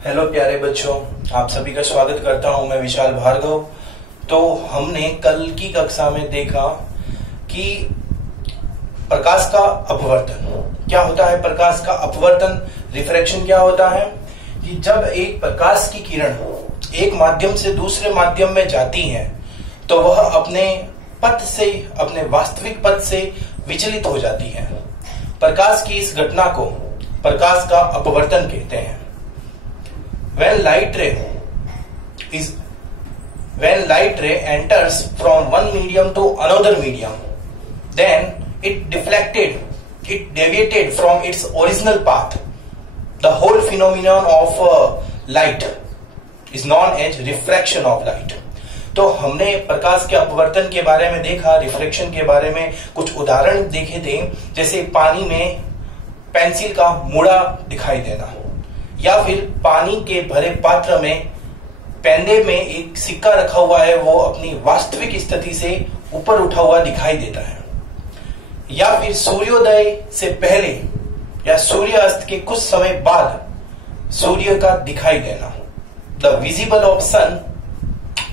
Hello प्यारे बच्चों, आप सभी का स्वागत करता हूं। मैं विशाल भार्गव। तो हमने कल की कक्षा में देखा कि प्रकाश का अपवर्तन क्या होता है। प्रकाश का अपवर्तन रिफ्रैक्शन क्या होता है कि जब एक प्रकाश की किरण एक माध्यम से दूसरे माध्यम में जाती है तो वह अपने पथ से, अपने वास्तविक पथ से विचलित हो जाती है। प्रकाश की इस घटना को प्रकाश का अपवर्तन कहते हैं। When light ray enters from one medium to another medium, then it deviated from its original path. The whole phenomenon of light is known as refraction of light. तो हमने प्रकाश के अपवर्तन के बारे में देखा, रिफ्रैक्शन के बारे में कुछ उदाहरण देखे थे, जैसे पानी में पेंसिल का मुड़ा दिखाई देना, या फिर पानी के भरे पात्र में पेंदे में एक सिक्का रखा हुआ है, वो अपनी वास्तविक स्थिति से ऊपर उठा हुआ दिखाई देता है, या फिर सूर्योदय से पहले या सूर्यास्त के कुछ समय बाद सूर्य का दिखाई देना। The visible of sun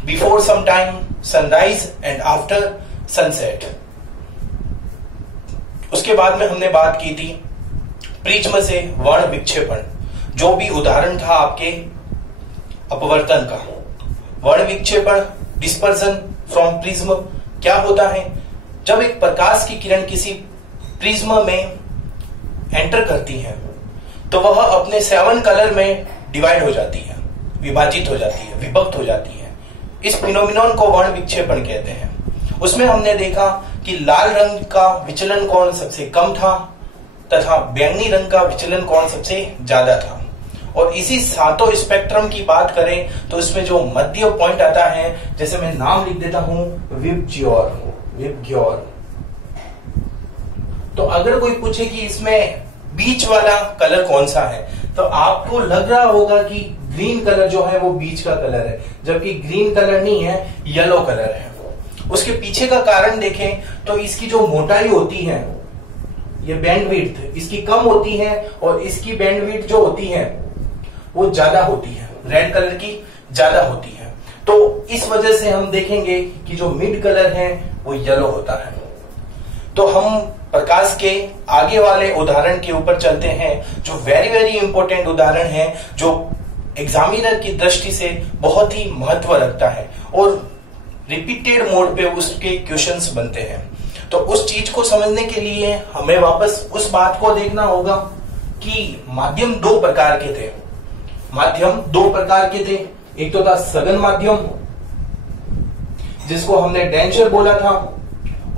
before some time, sunrise and after sunset. उसके बाद में हमने बात की थी प्रिज्म से वर्ण विक्षेपण, जो भी उदाहरण था आपके अपवर्तन का। वर्ण विक्षेपण, डिस्पर्सन फ्रॉम प्रिज्म क्या होता है? जब एक प्रकाश की किरण किसी प्रिज्म में एंटर करती है तो वह अपने 7 कलर में डिवाइड हो जाती है, विभाजित हो जाती है, विभक्त हो जाती है। इस फिनोमिनन को वर्ण विक्षेपण कहते हैं। उसमें हमने देखा कि लाल रंग का विचलन कोण सबसे कम था तथा बैंगनी रंग का विचलन कोण सबसे ज्यादा था। और इसी सातों स्पेक्ट्रम की बात करें तो इसमें जो मध्य पॉइंट आता है, जैसे मैं नाम लिख देता हूं विबग्योर। तो अगर कोई पूछे कि इसमें बीच वाला कलर कौन सा है, तो आपको लग रहा होगा कि ग्रीन कलर जो है वो बीच का कलर है, जबकि ग्रीन कलर नहीं है, येलो कलर है। उसके पीछे का कारण देखें तो इसकी जो मोटाई होती है, ये बैंडविड्थ इसकी कम होती है और इसकी बैंडविड्थ जो होती है वो ज्यादा होती है, रेड कलर की ज्यादा होती है। तो इस वजह से हम देखेंगे कि जो मिड कलर है वो येलो होता है। तो हम प्रकाश के आगे वाले उदाहरण के ऊपर चलते हैं, जो वेरी वेरी इंपॉर्टेंट उदाहरण है, जो एग्जामिनर की दृष्टि से बहुत ही महत्व रखता है और रिपीटेड मोड पे उसके क्वेश्चंस बनते हैं। तो उस चीज को समझने के लिए हमें वापस उस बात को देखना होगा कि माध्यम 2 प्रकार के थे। माध्यम 2 प्रकार के थे। एक तो था सघन माध्यम, जिसको हमने डेंचर बोला था,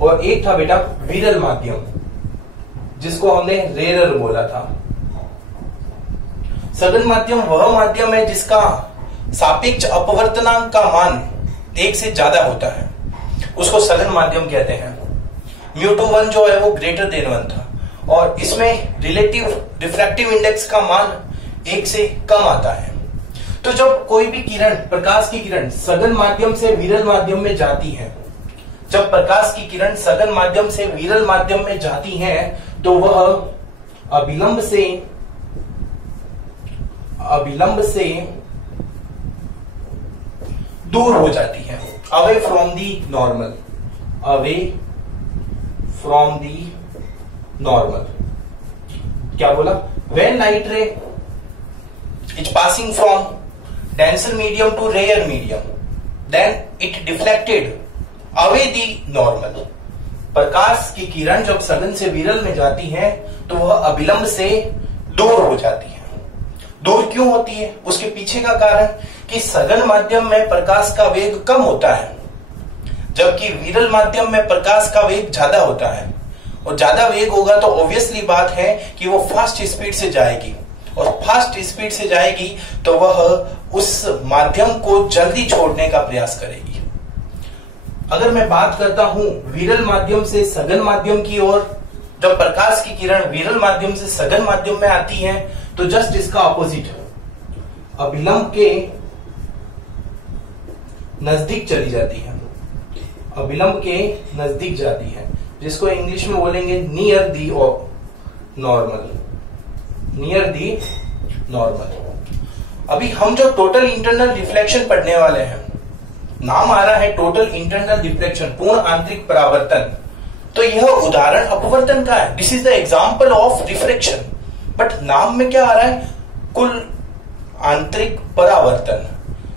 और एक था बेटा विरल माध्यम, जिसको हमने रेरर बोला था। सघन माध्यम वह माध्यम है जिसका सापेक्ष अपवर्तनांक का मान 1 से ज्यादा होता है, उसको सघन माध्यम कहते हैं। μ2 जो है वो ग्रेटर देन 1 था, और इसमें रिलेटिव रिफ्रैक्टिव इंडेक्स का मान 1 से कम आता है। तो जब कोई भी किरण, प्रकाश की किरण सघन माध्यम से विरल माध्यम में जाती है, जब प्रकाश की किरण सघन माध्यम से विरल माध्यम में जाती है तो वह अविलंब से दूर हो जाती है, away from the normal, away from the normal. क्या बोला? व्हेन लाइट रे is passing from denser medium to rarer medium, then it deflected away the normal. प्रकाश की किरण जब सघन से विरल में जाती है तो वह अविलंब से दूर हो जाती है। दूर क्यों होती है? उसके पीछे का कारण कि सघन माध्यम में प्रकाश का वेग कम होता है, जबकि विरल माध्यम में प्रकाश का वेग ज्यादा होता है। और ज्यादा वेग होगा तो ऑब्वियसली बात है कि वो फास्ट स्पीड से जाएगी, और फास्ट स्पीड से जाएगी तो वह उस माध्यम को जल्दी छोड़ने का प्रयास करेगी। अगर मैं बात करता हूं विरल माध्यम से सघन माध्यम की ओर, जब प्रकाश की किरण विरल माध्यम से सघन माध्यम में आती है तो जस्ट इसका ऑपोजिट, अविलंब के नजदीक चली जाती है, अविलंब के नजदीक जाती है, जिसको इंग्लिश में बोलेंगे near the normal, near the normal. अभी हम जो टोटल इंटरनल रिफ्लेक्शन पढ़ने वाले हैं, नाम आ रहा है टोटल इंटरनल रिफ्लेक्शन, पूर्ण आंतरिक परावर्तन, तो यह उदाहरण अपवर्तन का है। This is the example of reflection, but नाम में क्या आ रहा है, कुल आंतरिक परावर्तन।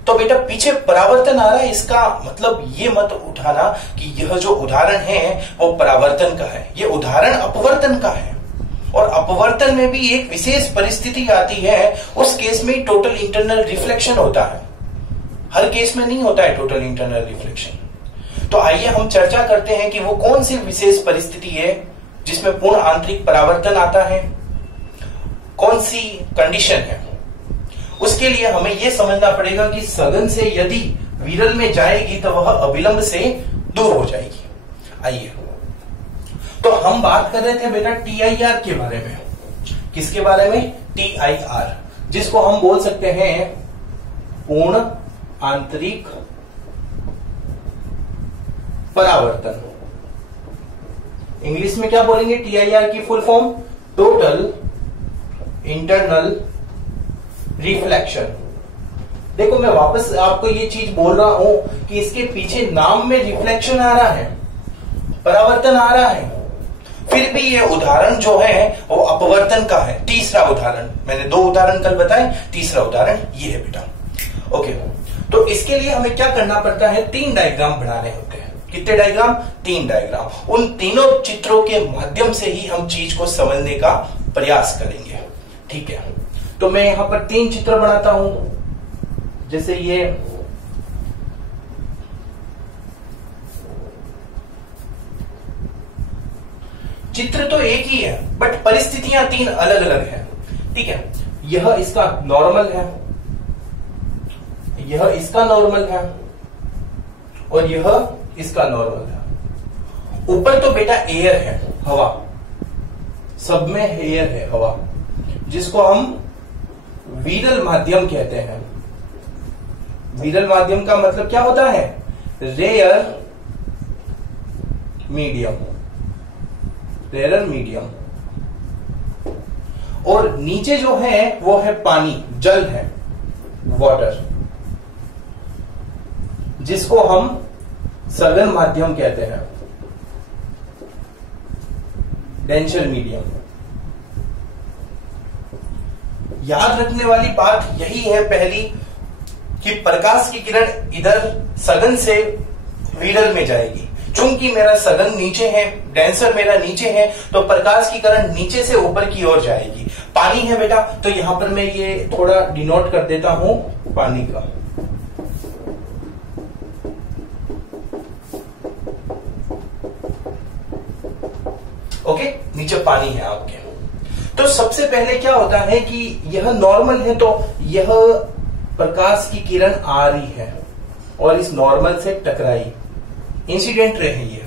तो बेटा पीछे परावर्तन आ रहा है, इसका मतलब ये मत उठाना कि यह जो उदाहरण है वो परावर्तन का है, ये उदाहरण अपवर्तन का है। और अपवर्तन में भी एक विशेष परिस्थिति आती है, उस केस में टोटल इंटरनल रिफ्लेक्शन होता है, हर केस में नहीं होता है टोटल इंटरनल रिफ्लेक्शन। तो आइए हम चर्चा करते हैं कि वो कौन सी विशेष परिस्थिति है जिसमें पूर्ण आंतरिक परावर्तन आता है, कौन सी कंडीशन है। उसके लिए हमें यह समझना पड़ेगा कि सघन से यदि विरल में जाएगी तो वह अविलंब से दूर हो जाएगी। आइए, तो हम बात कर रहे थे बेटा TIR के बारे में। किसके बारे में? TIR, जिसको हम बोल सकते हैं पूर्ण आंतरिक परावर्तन। इंग्लिश में क्या बोलेंगे TIR की full form? Total internal reflection. देखो मैं वापस आपको ये चीज बोल रहा हूं कि इसके पीछे नाम में रिफ्लेक्शन आ रहा है, परावर्तन आ रहा है, फिर भी ये उदाहरण जो है वो अपवर्तन का है। तीसरा उदाहरण, मैंने 2 उदाहरण कल बताए, तीसरा उदाहरण ये है बेटा। ओके, तो इसके लिए हमें क्या करना पड़ता है, 3 डायग्राम बनाने होते हैं। कितने डायग्राम? 3 डायग्राम। उन तीनों चित्रों के माध्यम से ही हम चीज को समझने का प्रयास करेंगे। ठीक है, तो मैं यहां पर 3 चित्र बनाता हूं। जैसे ये चित्र तो एक ही है, बट परिस्थितियां 3 अलग अलग हैं। ठीक है, यह इसका नॉर्मल है, यह इसका नॉर्मल है, और यह इसका नॉर्मल है। ऊपर तो बेटा एयर है, हवा, सब में एयर है, हवा, जिसको हम विरल माध्यम कहते हैं। विरल माध्यम का मतलब क्या होता है? Rare medium, rare medium. और नीचे जो है वो है पानी, जल है, वाटर, जिसको हम सघन माध्यम कहते हैं, डेंसर मीडियम। याद रखने वाली बात यही है पहली, कि प्रकाश की किरण इधर सघन से विरल में जाएगी। चूंकि मेरा सघन नीचे है, डेंसर मेरा नीचे है, तो प्रकाश की किरण नीचे से ऊपर की ओर जाएगी। पानी है बेटा, तो यहां पर मैं ये थोड़ा डिनोट कर देता हूं पानी का। ओके, नीचे पानी है आपके। तो सबसे पहले क्या होता है कि यह नॉर्मल है, तो यह प्रकाश की किरण आ रही है और इस नॉर्मल से टकराई, इंसिडेंट रे है। ये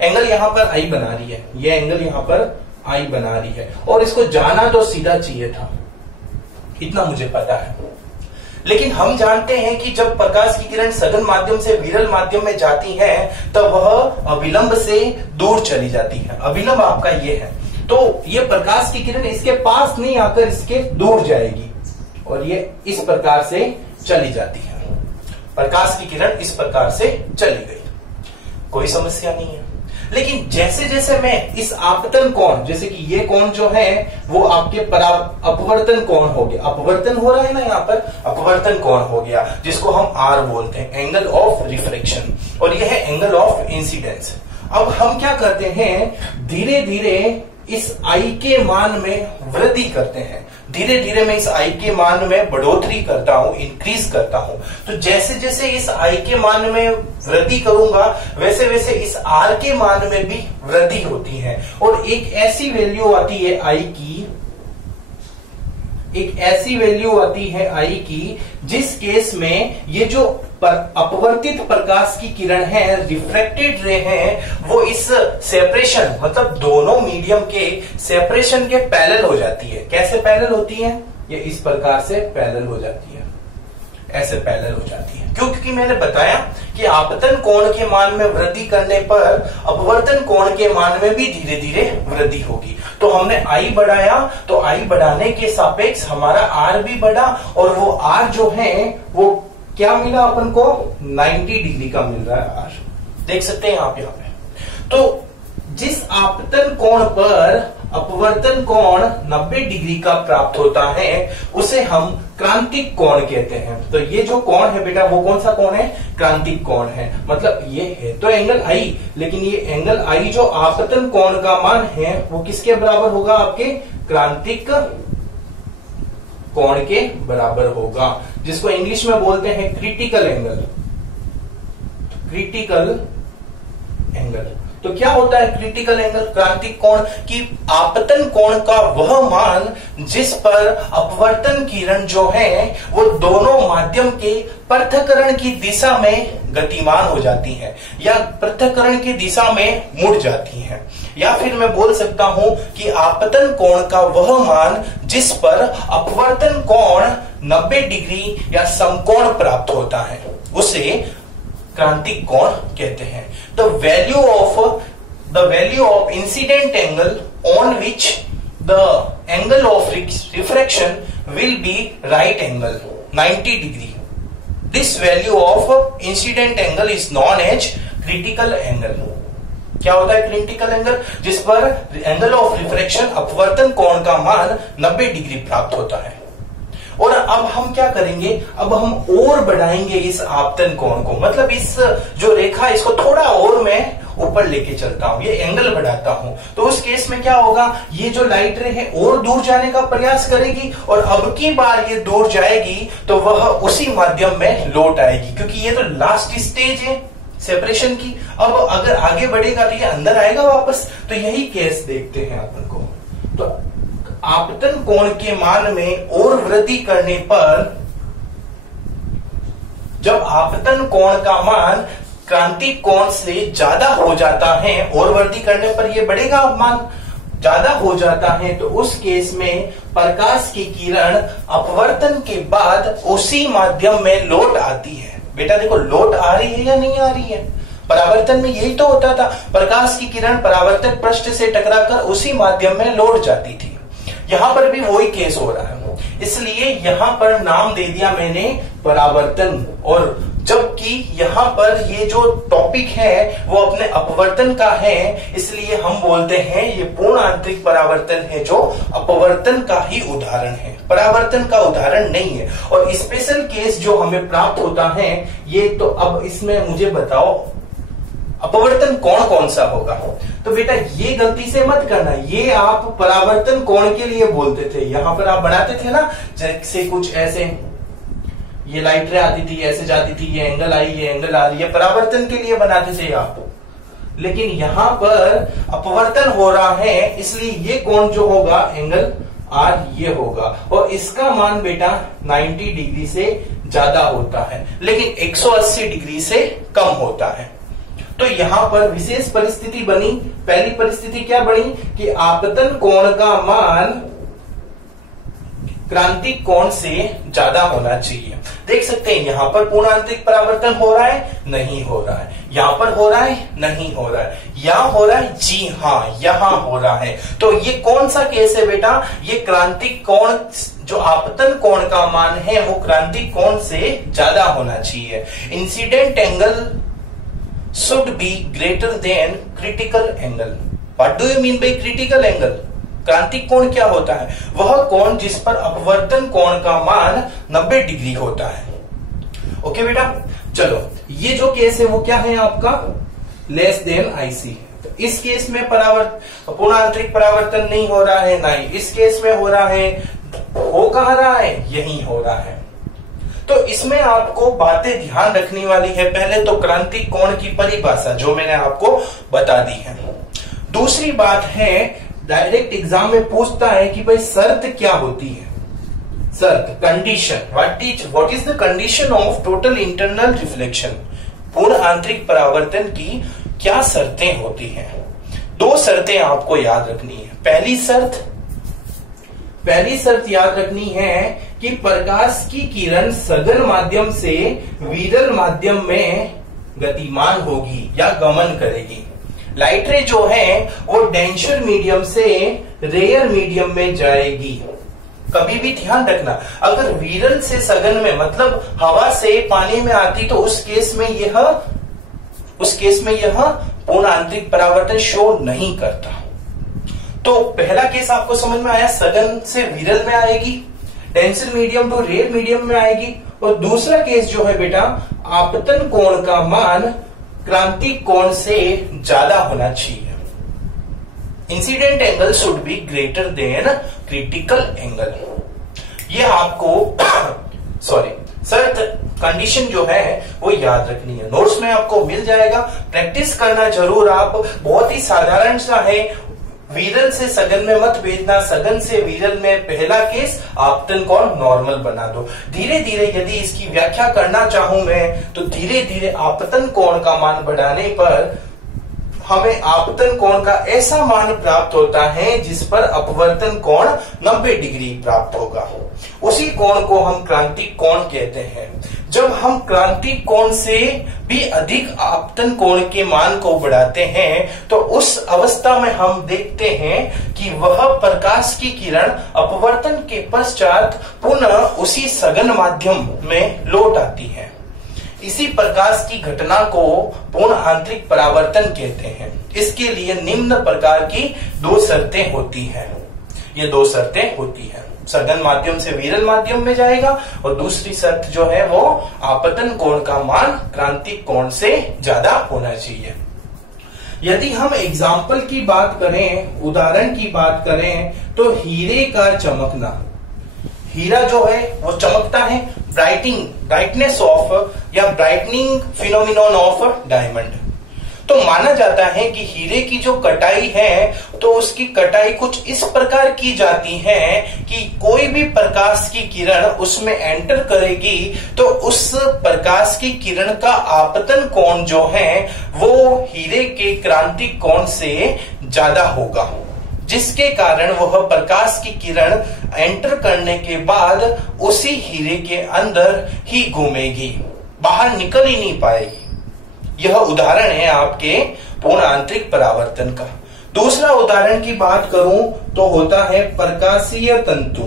एंगल यहां पर आई बना रही है, ये एंगल यहां पर आई बना रही है, और इसको जाना तो सीधा चाहिए था, इतना मुझे पता है। लेकिन हम जानते हैं कि जब प्रकाश की किरण सघन माध्यम से विरल माध्यम में जाती है तब वह अविलंब से दूर चली जाती है। अविलंब आपका ये है, तो ये प्रकाश की किरण इसके पास नहीं आकर इसके दूर जाएगी और ये इस प्रकार से चली जाती है। प्रकाश की किरण इस प्रकार से चली गई, कोई समस्या नहीं है। लेकिन जैसे जैसे मैं इस आपतन कोण, जैसे कि ये कोण जो है वो आपके अपवर्तन कोण हो गया, अपवर्तन हो रहा है ना यहाँ पर, अपवर्तन कोण हो गया, जिसको हम R बोलते हैं, एंगल ऑफ रिफ्लेक्शन, और यह है एंगल ऑफ इंसिडेंस। अब हम क्या करते हैं, धीरे धीरे इस I के मान में वृद्धि करते हैं, धीरे धीरे मैं इस I के मान में बढ़ोतरी करता हूं, इंक्रीज करता हूं। तो जैसे जैसे इस I के मान में वृद्धि करूंगा वैसे वैसे इस R के मान में भी वृद्धि होती है, और एक ऐसी वैल्यू आती है I की, एक ऐसी वैल्यू आती है I की जिस केस में ये जो अपवर्तित प्रकाश की किरण है, रिफ्रैक्टेड रे है, वो इस सेपरेशन, मतलब दोनों मीडियम के सेपरेशन के पैरेलल हो जाती है। कैसे पैरेलल होती है? ये इस प्रकार से पैरेलल हो जाती है। ऐसे पैरेलल हो जाती है। क्यों? क्योंकि मैंने बताया कि आपतन कोण के मान में वृद्धि करने पर अपवर्तन कोण के मान में भी धीरे धीरे वृद्धि होगी। तो हमने I बढ़ाया, तो I बढ़ाने के सापेक्ष हमारा R भी बढ़ा, और वो R जो है वो क्या मिला अपन को, 90 डिग्री का मिल रहा है R। देख सकते हैं आप यहाँ पे। तो जिस आपतन कोण पर अपवर्तन कोण 90 डिग्री का प्राप्त होता है उसे हम क्रांतिक कोण कहते हैं। तो ये जो कोण है बेटा वो कौन सा कोण है, क्रांतिक कोण है। मतलब ये है तो एंगल I, लेकिन ये एंगल I जो आपतन कोण का मान है वो किसके बराबर होगा, आपके क्रांतिक कोण के बराबर होगा, जिसको इंग्लिश में बोलते हैं क्रिटिकल एंगल। क्रिटिकल एंगल तो क्या होता है क्रिटिकल एंगल, क्रांतिक कोण, कि आपतन कोण का वह मान जिस पर अपवर्तन किरण जो है वो दोनों माध्यम के पृथक्करण की दिशा में गतिमान हो जाती है या पृथक्करण की दिशा में मुड़ जाती है। या फिर मैं बोल सकता हूं कि आपतन कोण का वह मान जिस पर अपवर्तन कोण 90 डिग्री या समकोण प्राप्त होता है उसे क्रांतिक कोण कहते हैं। The value of incident angle on which the angle of refraction will be right angle 90 degree. This value of incident angle is known as critical angle. क्या होता है क्रिटिकल एंगल, जिस पर एंगल ऑफ रिफ्रैक्शन अपवर्तन कोण का मान 90 degree प्राप्त होता है। और अब हम क्या करेंगे, अब हम और बढ़ाएंगे इस आपतन कोण को, मतलब इस जो रेखा इसको थोड़ा और मैं ऊपर लेके चलता हूं, ये एंगल बढ़ाता हूं। तो उस केस में क्या होगा, ये जो लाइट रे है और दूर जाने का प्रयास करेगी, और अब की बार ये दूर जाएगी तो वह उसी माध्यम में लौट आएगी, क्योंकि ये तो लास्ट स्टेज है सेपरेशन की। अब अगर आगे बढ़ेगा तो ये अंदर आएगा वापस। तो यही केस देखते हैं अपन को। तो आपतन कोण के मान में और वृद्धि करने पर जब आपतन कोण का मान क्रांतिक कोण से ज्यादा हो जाता है, और वृद्धि करने पर यह बढ़ेगा मान ज्यादा हो जाता है, तो उस केस में प्रकाश की किरण अपवर्तन के बाद उसी माध्यम में लौट आती है। बेटा देखो लौट आ रही है या नहीं आ रही है, परावर्तन में यही तो होता था, प्रकाश की किरण परावर्तक पृष्ठ से टकराकर उसी माध्यम में लौट जाती थी। यहां पर भी वही केस हो रहा है, इसलिए यहां पर नाम दे दिया मैंने परावर्तन। और जबकि यहां पर ये जो टॉपिक है वो अपने अपवर्तन का है, इसलिए हम बोलते हैं ये पूर्ण आंतरिक परावर्तन है जो अपवर्तन का ही उदाहरण है, परावर्तन का उदाहरण नहीं है। और स्पेशल केस जो हमें प्राप्त होता है ये तो अब इसमें मुझे बताओ अपवर्तन कोण कौन सा होगा। तो बेटा ये गलती से मत करना, ये आप परावर्तन कोण के लिए बोलते थे, यहां पर आप बनाते थे ना जैसे कुछ ऐसे, ये लाइट रे आती थी ऐसे जाती थी, ये एंगल आई ये एंगल आ रही है, परावर्तन के लिए बनाते थे आप। लेकिन यहां पर अपवर्तन हो रहा है, इसलिए ये कोण जो होगा एंगल R ये होगा, और इसका मान बेटा 90 डिग्री से ज्यादा होता है, लेकिन 180 डिग्री से कम होता है। तो यहां पर विशेष परिस्थिति बनी। पहली परिस्थिति क्या बनी कि आपतन कोण का मान क्रांतिक कोण से ज्यादा होना चाहिए। देख सकते हैं यहां पर पूर्ण आंतरिक परावर्तन हो रहा है, नहीं हो रहा है, यहां पर हो रहा है, नहीं हो रहा है, यहां हो रहा है, जी हाँ यहां हो रहा है। तो ये कौन सा केस है बेटा, ये क्रांतिक कोण जो आपतन कोण का मान है वो क्रांतिक कोण से ज्यादा होना चाहिए। Incident angle should be greater than critical angle. What do you mean by critical angle? क्रांतिक कोण क्या होता है, वह कोण जिस पर अपवर्तन कोण का मान 90 डिग्री होता है। ओके बेटा, चलो ये जो केस है वो क्या है आपका लेस देन IC। तो इस केस में पूर्ण आंतरिक परावर्तन नहीं हो रहा है, ना ही इस केस में हो रहा है। हो कहां रहा है, यही हो रहा है। तो इसमें आपको बातें ध्यान रखने वाली है। पहले तो क्रांतिक कोण की परिभाषा जो मैंने आपको बता दी है। दूसरी बात है डायरेक्ट एग्जाम में पूछता है कि भाई शर्त क्या होती है, शर्त condition, what is the condition of total internal reflection, पूर्ण आंतरिक परावर्तन की क्या शर्तें होती हैं। दो शर्तें आपको याद रखनी है। पहली शर्त याद रखनी है कि प्रकाश की किरण सघन माध्यम से विरल माध्यम में गतिमान होगी या गमन करेगी। लाइट रे जो है वो डेंसर मीडियम से रेयर मीडियम में जाएगी। कभी भी ध्यान रखना, अगर विरल से सघन में मतलब हवा से पानी में आती तो उस केस में यह पूर्ण आंतरिक परावर्तन शो नहीं करता। तो पहला केस आपको समझ में आया, सघन से विरल में आएगी, denser medium to rare medium में आएगी। और दूसरा केस जो है बेटा, आपतन कोण का मान क्रांतिक कोण से ज्यादा होना चाहिए। Incident angle should be greater than critical angle. ये आपको शर्त कंडीशन जो है वो याद रखनी है। नोट्स में आपको मिल जाएगा, प्रैक्टिस करना जरूर आप। बहुत ही साधारण सा है, विरल से सघन में मत भेजना, सघन से विरल में पहला केस आपतन कोण नॉर्मल बना दो। धीरे धीरे यदि इसकी व्याख्या करना चाहूं मैं तो धीरे धीरे आपतन कोण का मान बढ़ाने पर हमें आपतन कोण का ऐसा मान प्राप्त होता है जिस पर अपवर्तन कोण 90 डिग्री प्राप्त होगा। उसी कोण को हम क्रांतिक कोण कहते हैं। जब हम क्रांतिक कोण से भी अधिक आपतन कोण के मान को बढ़ाते हैं तो उस अवस्था में हम देखते हैं कि वह प्रकाश की किरण अपवर्तन के पश्चात पुनः उसी सघन माध्यम में लौट आती है। इसी प्रकाश की घटना को पूर्ण आंतरिक परावर्तन कहते हैं। इसके लिए निम्न प्रकार की दो शर्तें होती हैं। ये दो शर्तें होती हैं, सघन माध्यम से विरल माध्यम में जाएगा और दूसरी शर्त जो है वो आपतन कोण का मान क्रांतिक कोण से ज्यादा होना चाहिए। यदि हम एग्जाम्पल की बात करें, उदाहरण की बात करें तो हीरे का चमकना, हीरा जो है वो चमकता है, ब्राइटनेस ऑफ या ब्राइटनिंग फिनोमिनन ऑफ डायमंड। तो माना जाता है कि हीरे की जो कटाई है तो उसकी कटाई कुछ इस प्रकार की जाती है कि कोई भी प्रकाश की किरण उसमें एंटर करेगी तो उस प्रकाश की किरण का आपतन कोण जो है वो हीरे के क्रांतिक कोण से ज्यादा होगा, जिसके कारण वह प्रकाश की किरण एंटर करने के बाद उसी हीरे के अंदर ही घूमेगी, बाहर निकल ही नहीं पाएगी। यह उदाहरण है आपके पूर्ण आंतरिक परावर्तन का। दूसरा उदाहरण की बात करूं तो होता है प्रकाशीय तंतु।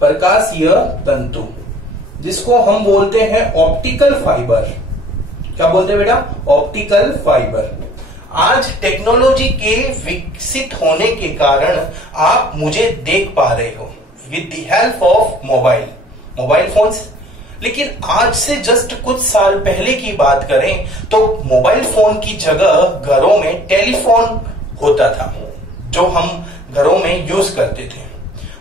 प्रकाशीय तंतु जिसको हम बोलते हैं ऑप्टिकल फाइबर। क्या बोलते हैं बेटा? Optical fibre. आज टेक्नोलॉजी के विकसित होने के कारण आप मुझे देख पा रहे हो with the help of mobile phones. लेकिन आज से जस्ट कुछ साल पहले की बात करें तो मोबाइल फोन की जगह घरों में टेलीफोन होता था जो हम घरों में यूज करते थे।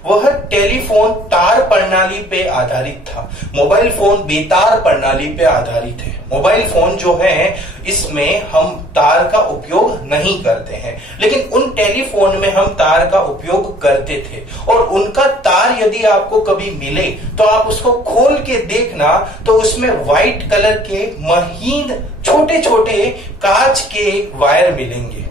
वह टेलीफोन तार प्रणाली पे आधारित था, मोबाइल फोन बेतार प्रणाली पे आधारित है। मोबाइल फोन जो है इसमें हम तार का उपयोग नहीं करते हैं, लेकिन उन टेलीफोन में हम तार का उपयोग करते थे। और उनका तार यदि आपको कभी मिले तो आप उसको खोल के देखना तो उसमें व्हाइट कलर के महीन छोटे छोटे कांच के वायर मिलेंगे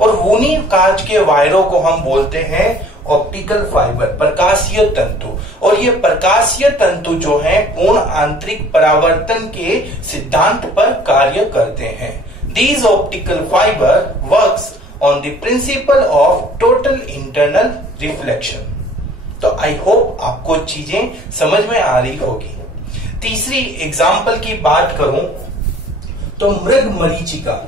और उन्हीं कांच के वायरों को हम बोलते हैं ऑप्टिकल फाइबर, प्रकाशीय तंतु। और ये प्रकाशीय तंतु जो है पूर्ण आंतरिक परावर्तन के सिद्धांत पर कार्य करते हैं। These optical fiber works on the principle of total internal reflection। तो आई होप आपको चीजें समझ में आ रही होगी। तीसरी एग्जाम्पल की बात करूं तो मृग मरीचिका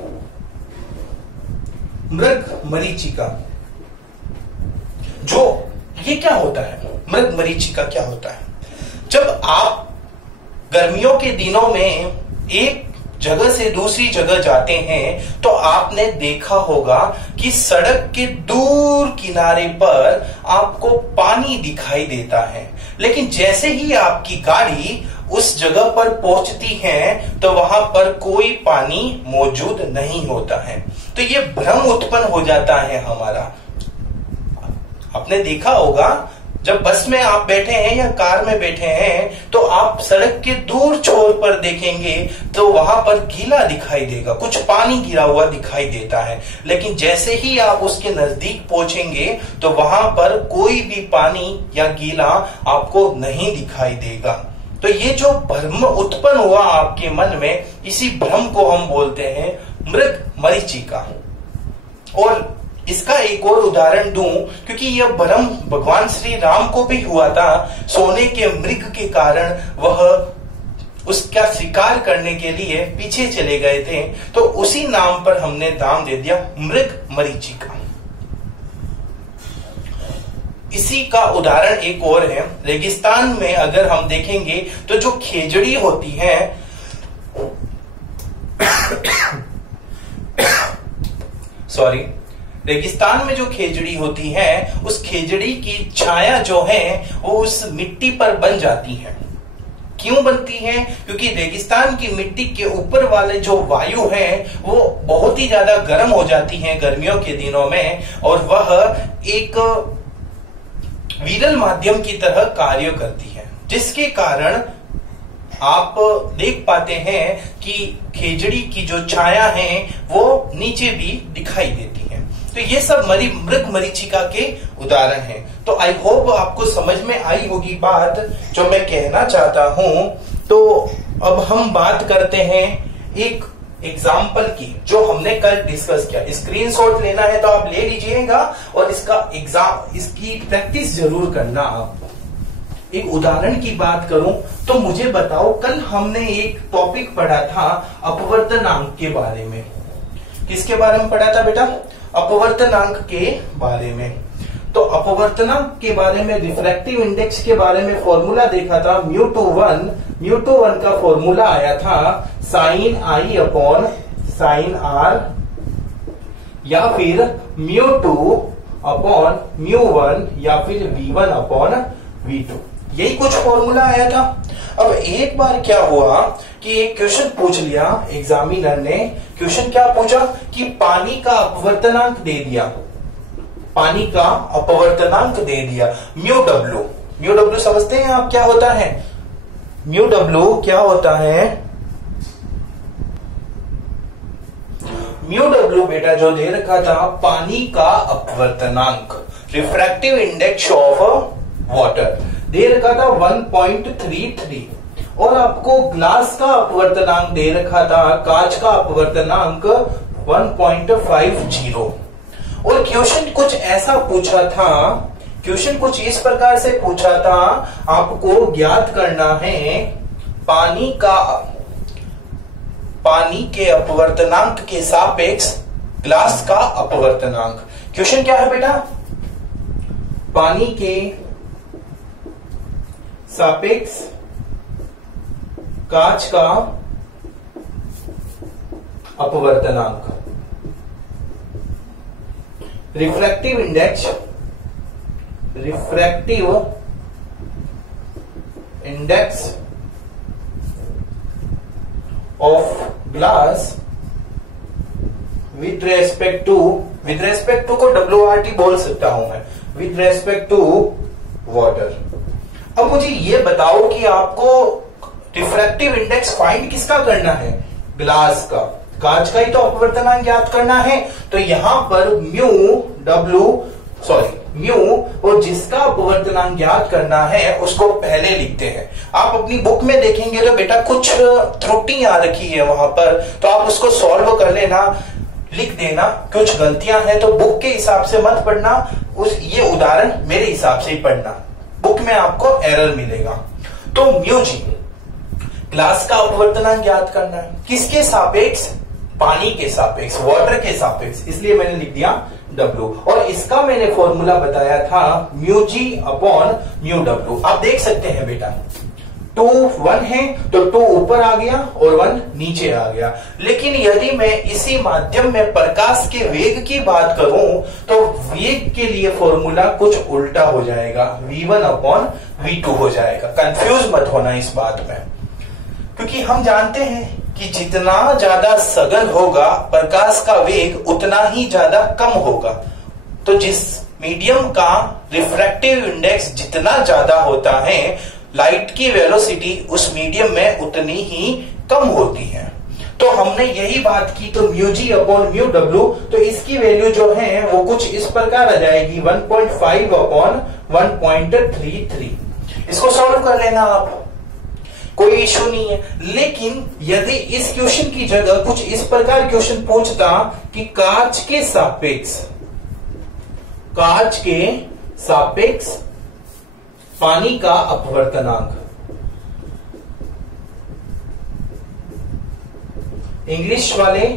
जो ये क्या होता है? मृग मरीचिका क्या होता है? जब आप गर्मियों के दिनों में एक जगह से दूसरी जगह जाते हैं तो आपने देखा होगा कि सड़क के दूर किनारे पर आपको पानी दिखाई देता है, लेकिन जैसे ही आपकी गाड़ी उस जगह पर पहुंचती है तो वहां पर कोई पानी मौजूद नहीं होता है। तो ये भ्रम उत्पन्न हो जाता है हमारा। आपने देखा होगा जब बस में आप बैठे हैं या कार में बैठे हैं तो आप सड़क के दूर छोर पर देखेंगे तो वहां पर गीला दिखाई देगा, कुछ पानी गिरा हुआ दिखाई देता है, लेकिन जैसे ही आप उसके नजदीक पहुंचेंगे तो वहां पर कोई भी पानी या गीला आपको नहीं दिखाई देगा। तो ये जो भ्रम उत्पन्न हुआ आपके मन में, इसी भ्रम को हम बोलते हैं मृग मरीचिका। और इसका एक और उदाहरण दूं, क्योंकि यह भ्रम भगवान श्री राम को भी हुआ था। सोने के मृग के कारण वह उसका शिकार करने के लिए पीछे चले गए थे, तो उसी नाम पर हमने नाम दे दिया मृग मरीचिका। इसी का उदाहरण एक और है, रेगिस्तान में अगर हम देखेंगे तो जो खेजड़ी होती है सॉरी रेगिस्तान में जो खेजड़ी होती है, उस खेजड़ी की छाया जो है वो उस मिट्टी पर बन जाती है। क्यों बनती है? क्योंकि रेगिस्तान की मिट्टी के ऊपर वाले जो वायु है वो बहुत ही ज्यादा गर्म हो जाती है गर्मियों के दिनों में, और वह एक विरल माध्यम की तरह कार्य करती है, जिसके कारण आप देख पाते हैं कि खेजड़ी की जो छाया है वो नीचे भी दिखाई देती है। तो ये सब मृग मरीचिका के उदाहरण हैं। तो आई होप आपको समझ में आई होगी बात जो मैं कहना चाहता हूं। तो अब हम बात करते हैं एक एग्जाम्पल की, जो हमने कल डिस्कस किया। स्क्रीनशॉट लेना है तो आप ले लीजिएगा और इसकी प्रैक्टिस जरूर करना। आप एक उदाहरण की बात करूं तो मुझे बताओ, कल हमने एक टॉपिक पढ़ा था अपवर्तनांक के बारे में। किसके बारे में पढ़ा था बेटा? अपवर्तनांक के बारे में। तो अपवर्तनांक के बारे में, रिफ्रैक्टिव इंडेक्स के बारे में फॉर्मूला देखा था। μ2 का फॉर्मूला आया था sin i upon sin r, या फिर μ2 अपॉन μ1, या फिर v1 अपॉन v2। यही कुछ फॉर्मूला आया था। अब एक बार क्या हुआ कि एक क्वेश्चन पूछ लिया एग्जामिनर ने। क्वेश्चन क्या पूछा कि पानी का अपवर्तनांक दे दिया, पानी का अपवर्तनांक दे दिया μw समझते हैं आप क्या होता है? μw क्या होता है? μw बेटा जो दे रखा था, पानी का अपवर्तनांक, रिफ्रैक्टिव इंडेक्स ऑफ वाटर दे रखा था 1.33, और आपको ग्लास का अपवर्तनांक दे रखा था, कांच का अपवर्तनांक 1.50। और क्वेश्चन कुछ ऐसा पूछा था, क्वेश्चन कुछ इस प्रकार से पूछा था, आपको ज्ञात करना है पानी के अपवर्तनांक के सापेक्ष ग्लास का अपवर्तनांक। क्वेश्चन क्या है बेटा? पानी के सापेक्ष कांच का अपवर्तनांक, refractive index of glass with respect to को WRT बोल सकता हूं मैं, विथ रेस्पेक्ट टू वाटर। अब मुझे ये बताओ कि आपको रिफ्रैक्टिव इंडेक्स फाइंड किसका करना है? ग्लास का, कांच का ही तो अपवर्तनांक ज्ञात करना है। तो यहां पर म्यू और जिसका अपवर्तनांक ज्ञात करना है उसको पहले लिखते हैं। आप अपनी बुक में देखेंगे तो बेटा कुछ त्रुटि आ रखी है वहां पर, तो आप उसको सॉल्व कर लेना, लिख देना। कुछ गलतियां हैं तो बुक के हिसाब से मत पढ़ना, ये उदाहरण मेरे हिसाब से ही पढ़ना, बुक में आपको एरर मिलेगा। तो म्यू जी, ग्लास का अपवर्तनांक ज्ञात करना है किसके सापेक्ष? पानी के सापेक्ष, वाटर के सापेक्ष, इसलिए मैंने लिख दिया W। और इसका मैंने फॉर्मूला बताया था μg अपॉन μw। आप देख सकते हैं बेटा 2 1 है तो 2 ऊपर आ गया और 1 नीचे आ गया। लेकिन यदि मैं इसी माध्यम में प्रकाश के वेग की बात करूं तो वेग के लिए फॉर्मूला कुछ उल्टा हो जाएगा, v1 अपॉन v2 हो जाएगा। कंफ्यूज मत होना इस बात में, क्योंकि हम जानते हैं कि जितना ज्यादा सघन होगा प्रकाश का वेग उतना ही ज्यादा कम होगा। तो जिस मीडियम का रिफ्रैक्टिव इंडेक्स जितना ज्यादा होता है, लाइट की वेलोसिटी उस मीडियम में उतनी ही कम होती है। तो हमने यही बात की, तो mu G upon mu W, तो इसकी वैल्यू जो है वो कुछ इस प्रकार आ जाएगी 1.5 अपॉन 1.33। इसको सॉल्व कर लेना आप, कोई इश्यू नहीं है। लेकिन यदि इस क्वेश्चन की जगह कुछ इस प्रकार क्वेश्चन पूछता कि कांच के सापेक्ष पानी का अपवर्तनांक, इंग्लिश वाले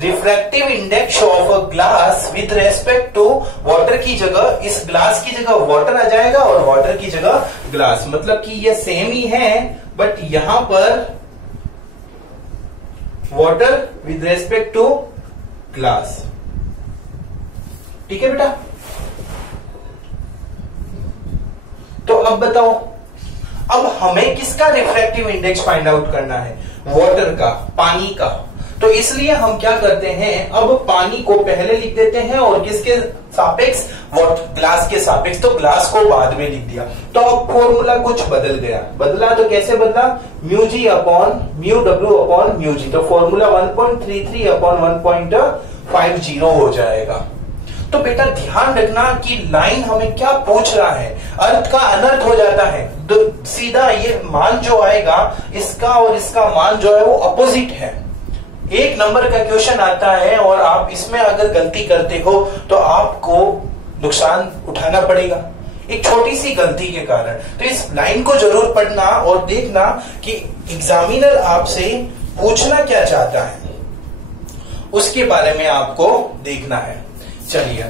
refractive index of a glass with respect to water की जगह इस ग्लास की जगह वाटर आ जाएगा और वाटर की जगह ग्लास, मतलब कि ये सेम ही है, बट यहां पर water with respect to glass. ठीक है बेटा। तो अब बताओ, अब हमें किसका रिफ्रैक्टिव इंडेक्स फाइंड आउट करना है? वाटर का, पानी का। तो इसलिए हम क्या करते हैं, अब पानी को पहले लिख देते हैं और किसके सापेक्ष? ग्लास के सापेक्ष। तो ग्लास को बाद में लिख दिया। तो अब फॉर्मूला कुछ बदल गया। बदला तो कैसे बदला? Mu G upon mu W upon mu G. तो फॉर्मूला 1.33 अपॉन 1.50 हो जाएगा। तो बेटा ध्यान रखना कि लाइन हमें क्या पूछ रहा है, अर्थ का अनर्थ हो जाता है। तो सीधा ये मान जो आएगा, इसका और इसका मान जो है वो अपोजिट है। एक नंबर का क्वेश्चन आता है और आप इसमें अगर गलती करते हो तो आपको नुकसान उठाना पड़ेगा एक छोटी सी गलती के कारण। तो इस लाइन को जरूर पढ़ना और देखना कि एग्जामिनर आपसे पूछना क्या चाहता है, उसके बारे में आपको देखना है। चलिए,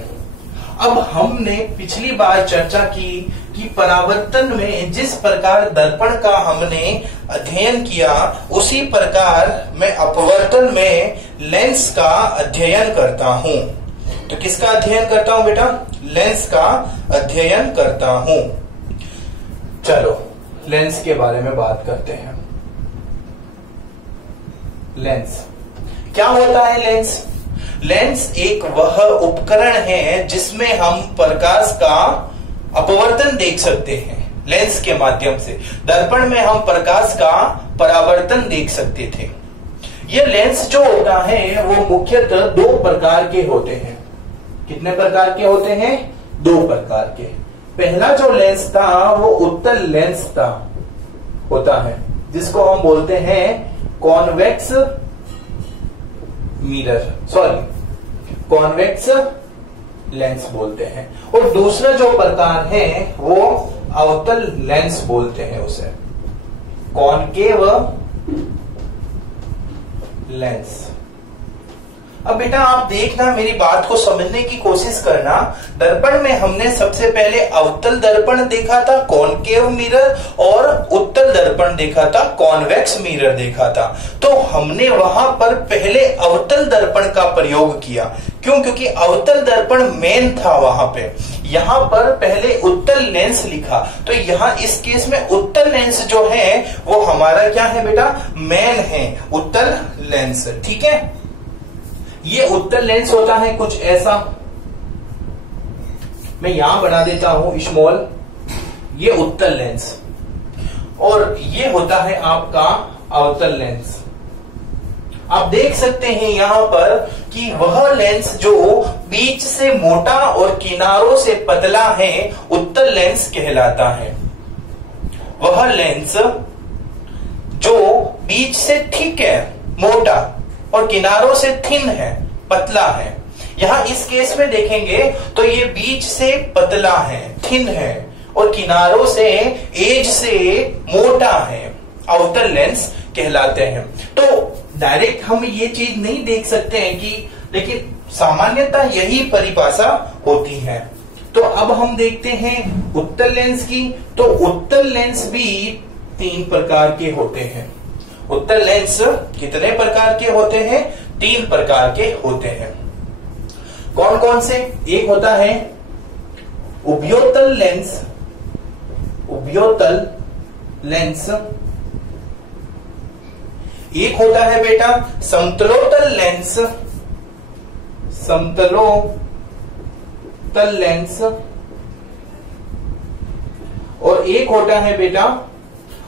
अब हमने पिछली बार चर्चा की कि परावर्तन में जिस प्रकार दर्पण का हमने अध्ययन किया, उसी प्रकार मैं अपवर्तन में लेंस का अध्ययन करता हूं। तो किसका अध्ययन करता हूं बेटा? लेंस का अध्ययन करता हूं। चलो लेंस के बारे में बात करते हैं। लेंस क्या होता है? लेंस एक वह उपकरण है जिसमें हम प्रकाश का अपवर्तन देख सकते हैं। लेंस के माध्यम से दर्पण में हम प्रकाश का परावर्तन देख सकते थे। ये लेंस जो होता है वो मुख्यतः दो प्रकार के होते हैं। कितने प्रकार के होते हैं? दो प्रकार के। पहला जो लेंस था वो उत्तल लेंस होता है, जिसको हम बोलते हैं कॉन्वेक्स लेंस बोलते हैं। और दूसरा जो प्रकार है वो अवतल लेंस बोलते हैं उसे, कॉनकेव लेंस। अब बेटा आप देखना, मेरी बात को समझने की कोशिश करना। दर्पण में हमने सबसे पहले अवतल दर्पण देखा था, कॉनकेव मिरर, और उत्तल दर्पण देखा था, कॉन्वेक्स मिरर देखा था। तो हमने वहां पर पहले अवतल दर्पण का प्रयोग किया। क्यों? क्योंकि अवतल दर्पण मेन था वहां पे। यहां पर पहले उत्तल लेंस लिखा, तो यहां इस केस में उत्तल लेंस जो है वो हमारा क्या है बेटा? मेन है, उत्तल लेंस। ठीक है, ये उत्तल लेंस होता है कुछ ऐसा, मैं यहां बना देता हूं स्मॉल, ये उत्तल लेंस। और ये होता है आपका अवतल लेंस। आप देख सकते हैं यहां पर कि वह लेंस जो बीच से मोटा और किनारों से पतला है, उत्तल लेंस कहलाता है। वह लेंस जो बीच से ठीक है, मोटा, और किनारों से थिन है, पतला है। यहां इस केस में देखेंगे तो ये बीच से पतला है, थिन है, और किनारों से एज से मोटा है, आउटर लेंस कहलाते हैं। तो डायरेक्ट हम ये चीज नहीं देख सकते हैं कि, लेकिन सामान्यतः यही परिभाषा होती है। तो अब हम देखते हैं उत्तल लेंस की। तो उत्तल लेंस भी तीन प्रकार के होते हैं। उत्तल लेंस कितने प्रकार के होते हैं? तीन प्रकार के होते हैं। कौन कौन से? एक होता है उभयोतल लेंस, उभयोतल लेंस। एक होता है बेटा समतलोतल लेंस, समतलोतल उत्तल लेंस, और एक होता है बेटा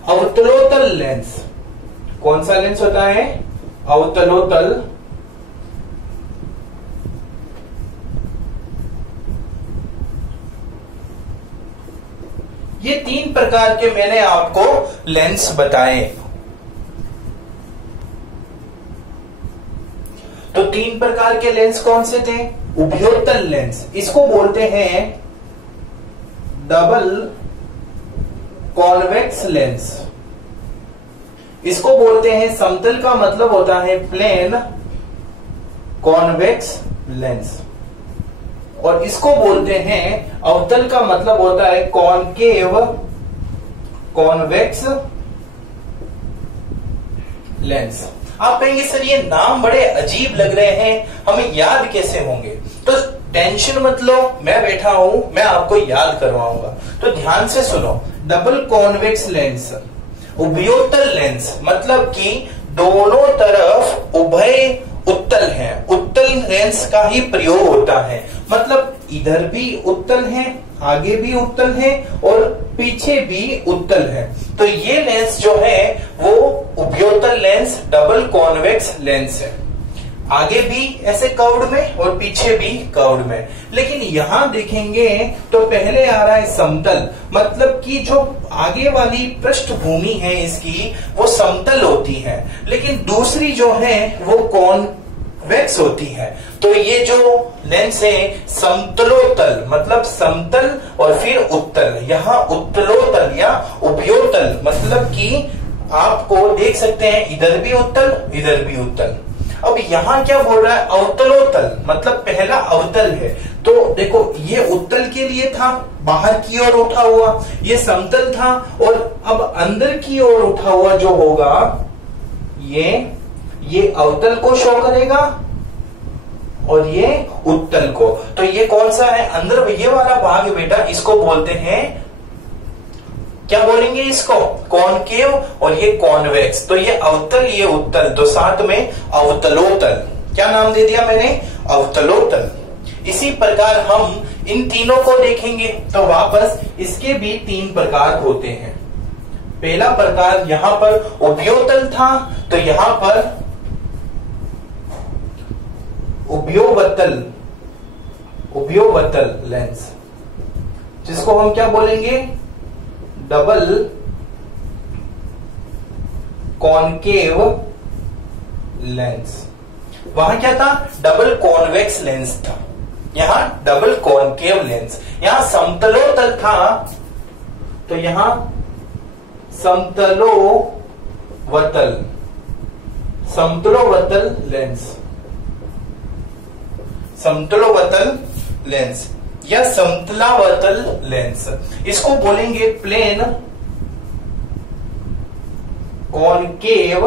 अवतलोतल लेंस। कौन सा लेंस होता है? अवतलोतल। ये तीन प्रकार के मैंने आपको लेंस बताए। तो तीन प्रकार के लेंस कौन से थे? उभयोत्तल लेंस, इसको बोलते हैं डबल कॉन्वेक्स लेंस। इसको बोलते हैं, समतल का मतलब होता है प्लेन कॉन्वेक्स लेंस, और इसको बोलते हैं अवतल का मतलब होता है कॉनकेव कॉन्वेक्स लेंस। आप कहेंगे सर ये नाम बड़े अजीब लग रहे हैं, हमें याद कैसे होंगे? तो टेंशन मत लो, मैं बैठा हूं, मैं आपको याद करवाऊंगा। तो ध्यान से सुनो, डबल कॉन्वेक्स लेंस, उभयोत्तल लेंस, मतलब कि दोनों तरफ उभय उत्तल है। उत्तल लेंस का ही प्रयोग होता है, मतलब इधर भी उत्तल है, आगे भी उत्तल है और पीछे भी उत्तल है। तो ये लेंस जो है वो उभयोत्तल लेंस, डबल कॉन्वेक्स लेंस है। आगे भी ऐसे कर्व्ड में और पीछे भी कर्व्ड में। लेकिन यहां देखेंगे तो पहले आ रहा है समतल, मतलब कि जो आगे वाली पृष्ठभूमि है इसकी वो समतल होती है, लेकिन दूसरी जो है वो कॉन्वेक्स होती है। तो ये जो लेंस है समतलोतल, मतलब समतल और फिर उत्तल। यहाँ उत्तलोतल या उभयोतल, मतलब कि आपको देख सकते हैं इधर भी उत्तल, इधर भी उत्तल। अब यहां क्या बोल रहा है? अवतलोतल, मतलब पहला अवतल है। तो देखो ये उत्तल के लिए था, बाहर की ओर उठा हुआ, ये समतल था, और अब अंदर की ओर उठा हुआ जो होगा ये अवतल को शो करेगा और ये उत्तल को। तो ये कौन सा है? अंदर ये वाला भाग बेटा, इसको बोलते हैं, क्या बोलेंगे इसको? कॉनकेव, और ये कॉन्वेक्स। तो ये अवतल, ये उत्तल, तो साथ में अवतलोतल। क्या नाम दे दिया मैंने? अवतलोतल। इसी प्रकार हम इन तीनों को देखेंगे तो वापस इसके भी तीन प्रकार होते हैं। पहला प्रकार यहां पर उभयोतल था, तो यहां पर उभयोवतल लेंस, जिसको हम क्या बोलेंगे? Double concave lens. वहां क्या था? डबल कॉन्वेक्स लेंस था, यहां डबल कॉनकेव लेंस। यहां समतलोतल था, तो यहां समतलोवतल लेंस या समतलावतल लेंस। इसको बोलेंगे प्लेन कॉनकेव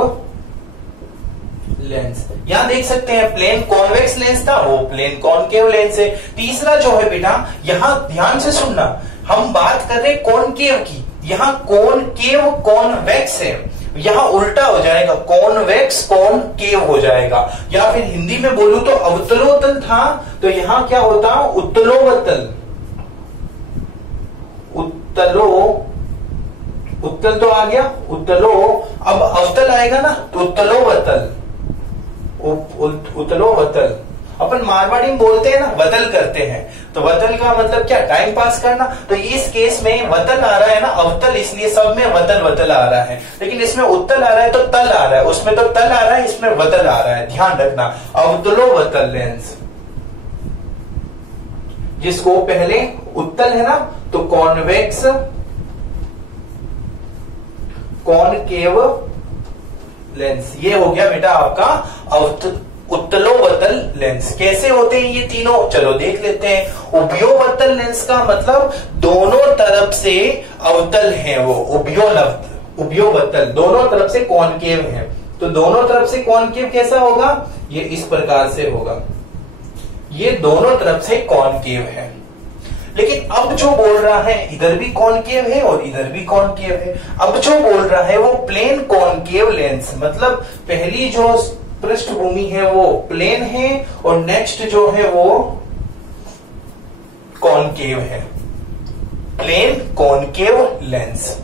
लेंस। यहां देख सकते हैं प्लेन कॉन्वेक्स लेंस था, वो प्लेन कॉनकेव लेंस है। तीसरा जो है बेटा, यहां ध्यान से सुनना, हम बात कर रहे हैं कॉनकेव की, यहां कॉनकेव कॉन्वेक्स है, यहां उल्टा हो जाएगा, कॉन्वेक्स कॉनकेव हो जाएगा। या फिर हिंदी में बोलूं तो अवतलोतल था, तो यहां क्या होता? उत्तलोवतल। उत्तल तो आ गया, उत्तलो, अब अवतल आएगा ना, तो उत्तलोवतल। उत्तलोवतल अपन मारवाड़ी में बोलते हैं ना, वतल करते हैं, तो वतल का मतलब क्या? टाइम पास करना। तो इस केस में वतल आ रहा है ना, अवतल, इसलिए सब में वतल आ रहा है। लेकिन इसमें उत्तल आ रहा है तो तल आ रहा है, उसमें तो तल आ रहा है, इसमें वतल आ रहा है। ध्यान रखना, अवतलोवतल लेंस, जिसको पहले उत्तल है ना, तो कॉन्वेक्स कॉनकेव लेंस, ये हो गया बेटा आपका उत्तलोवतल लेंस। कैसे होते हैं ये तीनों? चलो देख लेते हैं। उभयोवतल लेंस का मतलब दोनों तरफ से अवतल है वो, उभयोवतल दोनों तरफ से कॉनकेव है। तो दोनों तरफ से कॉनकेव कैसा होगा? ये इस प्रकार से होगा, ये दोनों तरफ से कॉनकेव है। लेकिन अब जो बोल रहा है, इधर भी कॉनकेव है और इधर भी कॉनकेव है। अब जो बोल रहा है वो प्लेन कॉनकेव लेंस, मतलब पहली जो पृष्ठभूमि है वो प्लेन है और नेक्स्ट जो है वो कॉनकेव है, प्लेन कॉनकेव लेंस।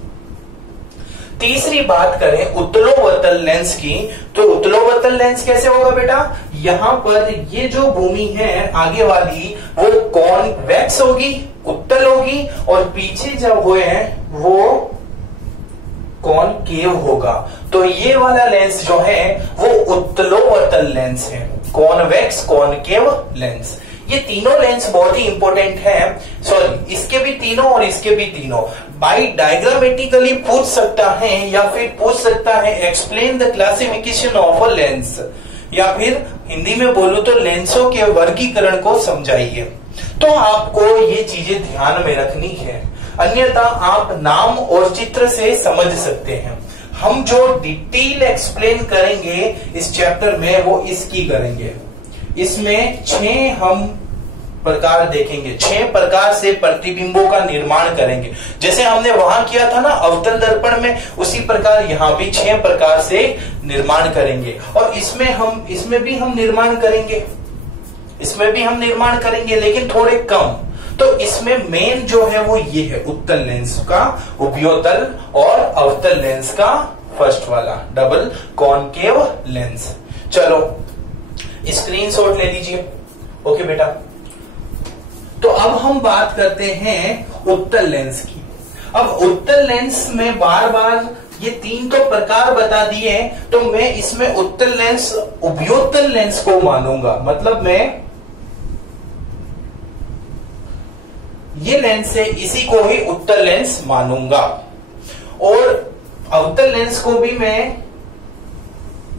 तीसरी बात करें उत्तलोवर्तल लेंस की, तो उत्तलोवर्तल लेंस कैसे होगा बेटा, यहां पर ये जो भूमि है आगे वाली वो कॉन्वेक्स होगी, उत्तल होगी, और पीछे जब हुए वो कॉनकेव होगा। तो ये वाला लेंस जो है वो उत्तलोवर्तल लेंस है, कॉन्वेक्स कॉनकेव लेंस। ये तीनों लेंस बहुत ही इंपॉर्टेंट है, सॉरी इसके भी तीनों और इसके भी तीनों। बाई डायग्रामेटिकली पूछ सकता है या फिर पूछ सकता है explain the classification of a lens, या फिर हिंदी में बोलूं तो लेंसों के वर्गीकरण को समझाइए। तो आपको ये चीजें ध्यान में रखनी है, अन्यथा आप नाम और चित्र से समझ सकते हैं। हम जो डिटेल एक्सप्लेन करेंगे इस चैप्टर में वो इसकी करेंगे। इसमें 6 हम प्रकार देखेंगे, 6 प्रकार से प्रतिबिंबों का निर्माण करेंगे। जैसे हमने वहां किया था ना अवतल दर्पण में, उसी प्रकार यहां भी 6 प्रकार से निर्माण करेंगे। और इसमें भी हम निर्माण करेंगे, इसमें भी हम निर्माण करेंगे, लेकिन थोड़े कम। तो इसमें मेन जो है वो ये है उत्तल लेंस का उभयोतल और अवतल लेंस का फर्स्ट वाला डबल कॉनकेव लेंस। चलो स्क्रीनशॉट ले लीजिए। ओके बेटा, तो अब हम बात करते हैं उत्तल लेंस की। अब उत्तल लेंस में बार बार ये 3 तो प्रकार बता दिए, तो मैं इसमें उत्तल लेंस उभयोतल लेंस को मानूंगा। मतलब मैं ये लेंस है इसी को ही उत्तल लेंस मानूंगा, और अवतल लेंस को भी मैं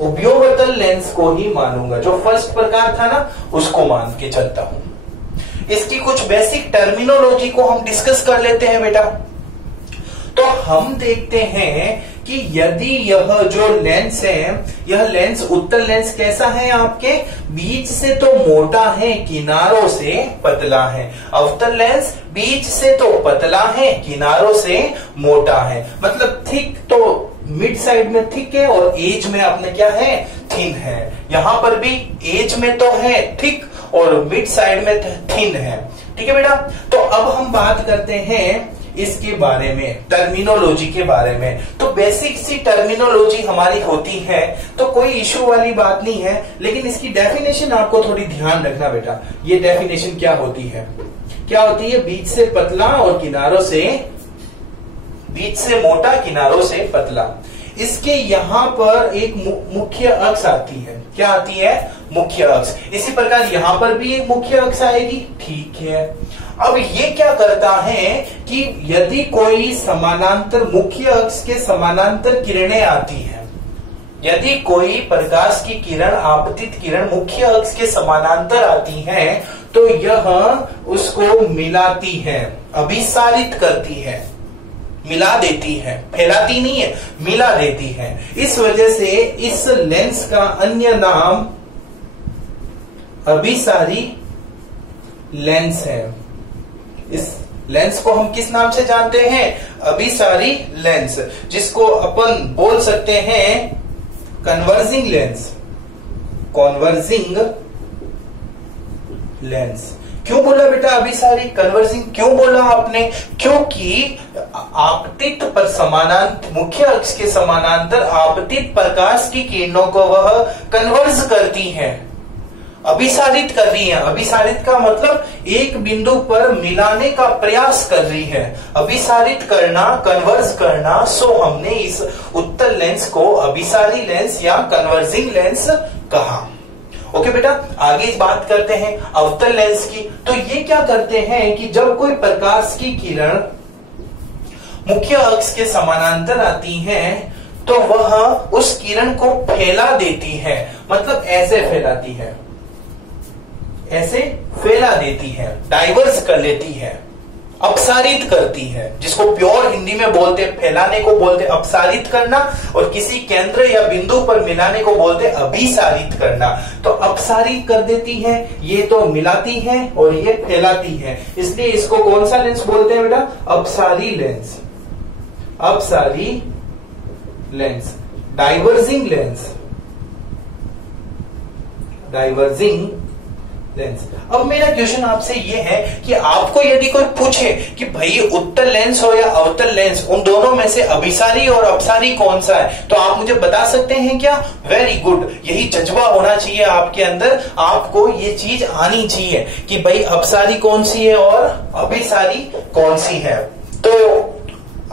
उभयोवर्तल लेंस को ही मानूंगा। जो फर्स्ट प्रकार था ना उसको मान के चलता हूं। इसकी कुछ बेसिक टर्मिनोलॉजी को हम डिस्कस कर लेते हैं बेटा। तो हम देखते हैं कि यदि यह जो लेंस है, यह लेंस उत्तल लेंस कैसा है, आपके बीच से तो मोटा है, किनारों से पतला है। अवतल लेंस बीच से तो पतला है, किनारों से मोटा है। मतलब थिक तो मिड साइड में थिक है और एज में अपने क्या है, थिन है। यहां पर भी एज में तो है थिक और मिड साइड में थिन है। ठीक है बेटा, तो अब हम बात करते हैं इसके बारे में, टर्मिनोलॉजी के बारे में। तो बेसिक सी टर्मिनोलॉजी हमारी होती है, तो कोई इश्यू वाली बात नहीं है, लेकिन इसकी डेफिनेशन आपको थोड़ी ध्यान रखना बेटा। ये डेफिनेशन क्या होती है, क्या होती है, बीच से पतला और किनारों से, बीच से मोटा किनारों से पतला। इसके यहां पर एक मुख्य अक्ष आती है, क्या आती है, मुख्य अक्ष। इसी प्रकार यहां पर भी एक मुख्य अक्ष आएगी। ठीक है, अब ये क्या करता है कि यदि कोई समानांतर मुख्य अक्ष के समानांतर किरणें आती हैं, यदि कोई प्रकाश की किरण, आपतित किरण मुख्य अक्ष के समानांतर आती हैं, तो यह उसको मिलाती है, अभिसारित करती है, मिला देती है, फैलाती नहीं है, मिला देती है। इस वजह से इस लेंस का अन्य नाम अभिसारी लेंस है। इस लेंस को हम किस नाम से जानते हैं, अभिसारी लेंस, जिसको अपन बोल सकते हैं कन्वर्जिंग लेंस, कन्वर्जिंग लेंस। क्यों बोला बेटा अभिसारी, कन्वर्जिंग क्यों बोला आपने, क्योंकि आपतित पर समानांतर, मुख्य अक्ष के समानांतर आपतित प्रकाश की किरणों को वह कन्वर्ज करती हैं, अभिसारित कर रही है। अभिसारित का मतलब एक बिंदु पर मिलाने का प्रयास कर रही है, अभिसारित करना, कन्वर्ज करना। सो हमने इस उत्तल लेंस को अभिसारी लेंस या कन्वर्जिंग लेंस कहा। ओके बेटा, आगे बात करते हैं अवतल लेंस की। तो ये क्या करते हैं कि जब कोई प्रकाश की किरण मुख्य अक्ष के समानांतर आती है, तो वह उस किरण को फैला देती है। मतलब ऐसे फैलाती है, ऐसे फैला देती है, डाइवर्स कर लेती है, अपसारित करती है, जिसको प्योर हिंदी में बोलते, फैलाने को बोलते अपसारित करना, और किसी केंद्र या बिंदु पर मिलाने को बोलते अभिसारित करना। तो अपसारित कर देती है, ये तो मिलाती है और ये फैलाती है, इसलिए इसको कौन सा लेंस बोलते हैं बेटा, अपसारी लेंस, अपसारी lens. Diverging lens, diverging lens. अब मेरा क्वेश्चन आपसे ये है कि आपको यदि कोई पूछे कि भाई उत्तल लेंस हो या अवतल लेंस, उन दोनों में से अभिसारी और अपसारी कौन सा है, तो आप मुझे बता सकते हैं क्या? वेरी गुड, यही जज्बा होना चाहिए आपके अंदर, आपको ये चीज आनी चाहिए कि भाई अपसारी कौन सी है और अभिसारी कौन सी है। तो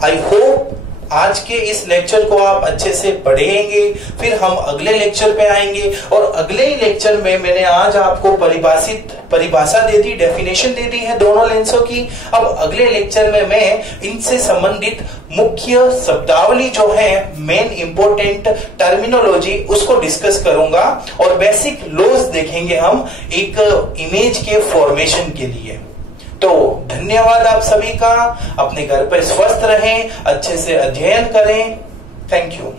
आई होप आज के इस लेक्चर को आप अच्छे से पढ़ेंगे, फिर हम अगले लेक्चर पे आएंगे और अगले ही लेक्चर में मैंने आज आपको परिभाषा दे दी, डेफिनेशन दे दी है दोनों लेंसों की। अब अगले लेक्चर में मैं इनसे संबंधित मुख्य शब्दावली जो है, मेन इंपॉर्टेंट टर्मिनोलॉजी, उसको डिस्कस करूंगा और बेसिक लॉज देखेंगे हम एक इमेज के फॉर्मेशन के लिए। तो धन्यवाद आप सभी का, अपने घर पर स्वस्थ रहें, अच्छे से अध्ययन करें। Thank you.